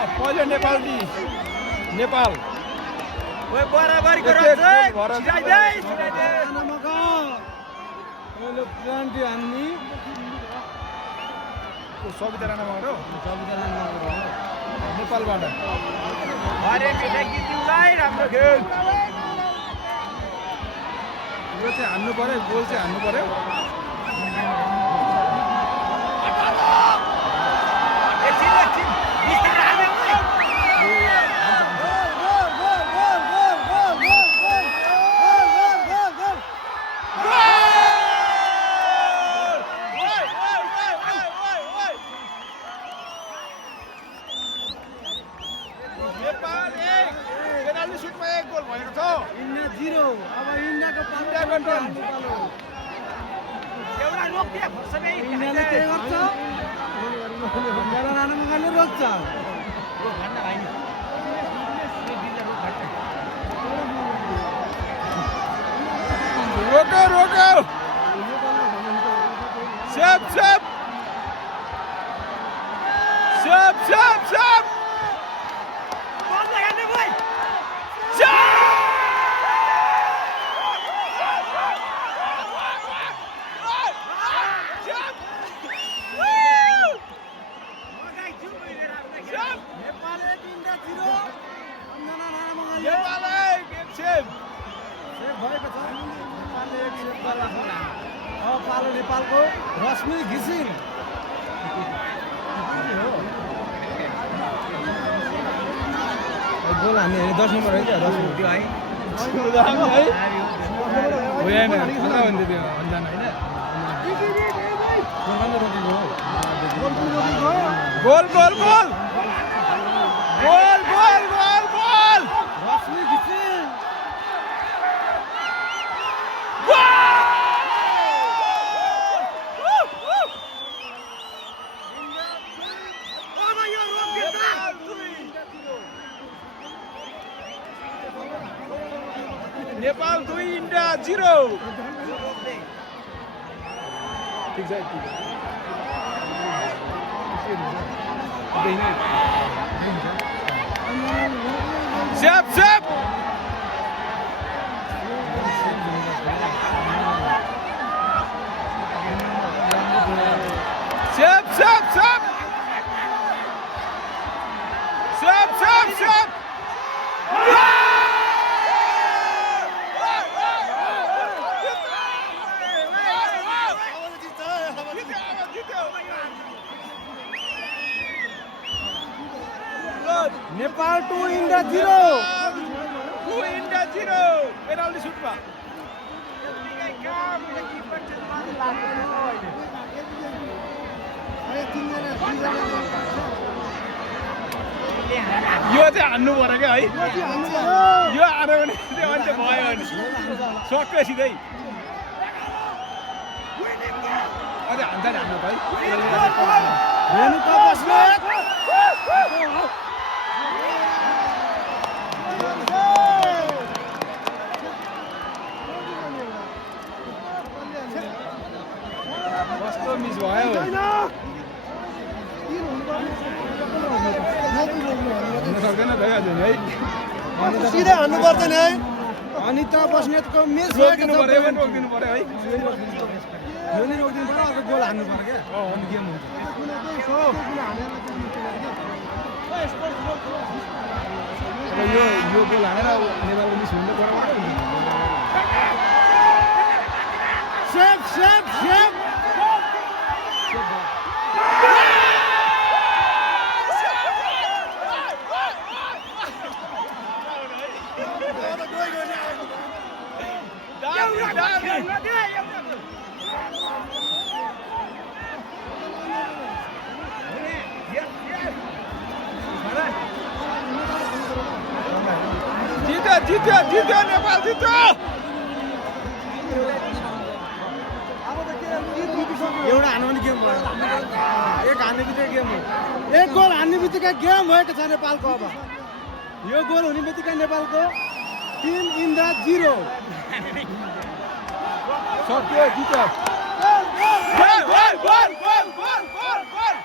पहिलो नेपाल टी नेपाल ओए बराबरीको रन्छ छिराइदे पहिलो प्लान्टी हान्ने सविता राणा मगर नेपालबाट अरे मिठाई किन्नुलाई राम्रो खेल यो चाहिँ हान्नु पर्यो गोल चाहिँ हान्नु पर्यो रोको रोको सेप सेप सेप सेप सेप पालो नेपालको रश्मि घिसिङ गोल हान्ने 10 नम्बर है 10 नम्बर है goal goal goal goal goal goal goal Rashmi घिसिङ नेपाल 2 इन्डिया 0 ठीक छ सेप सेप सेप सेप सेप सेप सेप सेप नेपाल 2 इन्डिया 0 2 इन्डिया 0 पेनल्टी सुटमा यो चाहिँ हान्नु पर्यो क्या है यो हान्यो भने त्यो अन्त्य भयो भने सक्यो सिधै अझै हान्छ नि हान्नु भाइ रेणुका बस्नेत कस्तो मिस भयो सक्दैन भइहाल्छ नि है सिधै हान्नु पर्दैन है अनिता बस्नेतको मिस रोकिनु पर्यो रोकिदिनु पर्यो है यो नै रोकिदिनु पर्यो अब गोल हान्नु पर्यो क्या अनि गेम हुन्छ यो गोल हानेर नेपालको मिस हुनु पर्यो सेफ सेफ सेफ जित्यो जित्यो नेपाल जित्यो एउटा हान्नु पनि गेम भयो एक हान्ने बित्तिकै गेम हो एक गोल हान्ने बित्तिकै गेम भएको छ नेपालको अब यो गोल हुने बित्तिकै नेपालको 3 इन्डिया 0 सक्यो जित्यो goal goal goal goal goal goal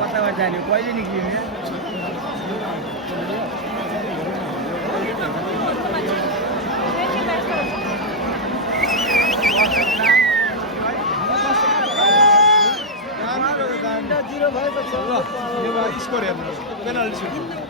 कताबाट जाने कहिले निक्लिने जिरो भएपछि स्कोर हेर्नु पेनल्टी